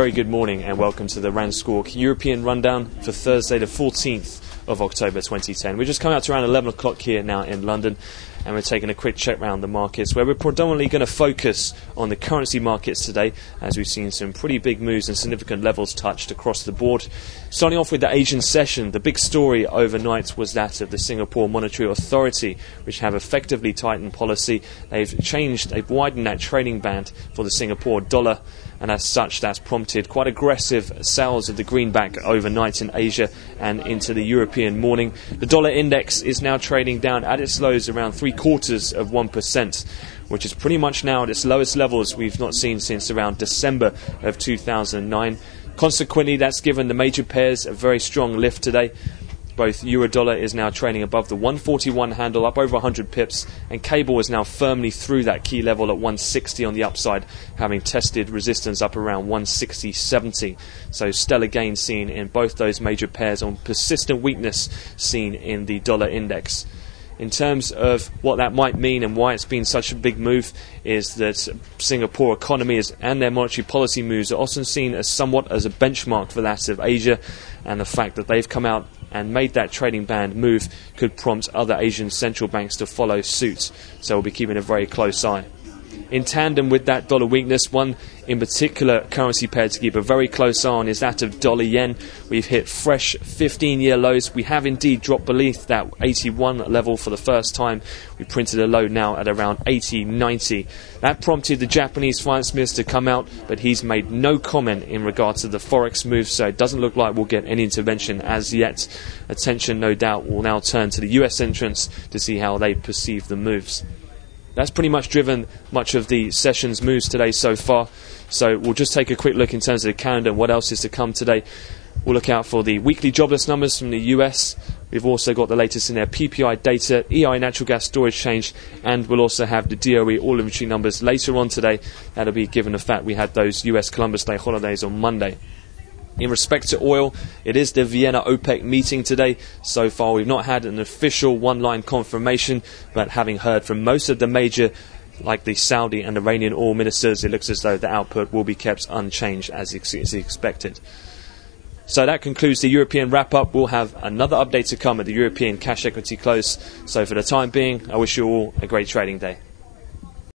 very good morning and welcome to the RANsquawk European Rundown for Thursday the 14th of October 2010. We're just coming out to around 11 o'clock here now in London, and we're taking a quick check round the markets where we're predominantly going to focus on the currency markets today, as we've seen some pretty big moves and significant levels touched across the board. Starting off with the Asian session, the big story overnight was that of the Singapore Monetary Authority, which have effectively tightened policy. They've widened that trading band for the Singapore dollar, and as such that's prompted quite aggressive sales of the greenback overnight in Asia and into the European morning. The dollar index is now trading down at its lows around 0.75%, which is pretty much now at its lowest levels we've not seen since around December of 2009. Consequently, that's given the major pairs a very strong lift today. Both euro-dollar is now trading above the 141 handle, up over 100 pips, and cable is now firmly through that key level at 160 on the upside, having tested resistance up around 160.70. So stellar gains seen in both those major pairs on persistent weakness seen in the dollar index. In terms of what that might mean and why it's been such a big move, is that Singapore economy and their monetary policy moves are often seen as somewhat as a benchmark for that of Asia, and the fact that they've come out and made that trading band move could prompt other Asian central banks to follow suit. So we'll be keeping a very close eye. In tandem with that dollar weakness, one in particular currency pair to keep a very close eye on is that of dollar yen. We've hit fresh 15-year lows. We have indeed dropped beneath that 81 level for the first time. We printed a low now at around 80.90. That prompted the Japanese finance minister to come out, but he's made no comment in regards to the forex move, so it doesn't look like we'll get any intervention as yet. Attention, no doubt, will now turn to the US entrants to see how they perceive the moves. That's pretty much driven much of the session's moves today so far. So we'll just take a quick look in terms of the calendar and what else is to come today. We'll look out for the weekly jobless numbers from the US. We've also got the latest in their PPI data, EI natural gas storage change, and we'll also have the DOE all inventory numbers later on today. That'll be given the fact we had those US Columbus Day holidays on Monday. In respect to oil, it is the Vienna OPEC meeting today. So far we've not had an official one-line confirmation, but having heard from most of the major, like the Saudi and Iranian oil ministers, it looks as though the output will be kept unchanged as is expected. So that concludes the European wrap-up. We'll have another update to come at the European cash equity close. So for the time being, I wish you all a great trading day.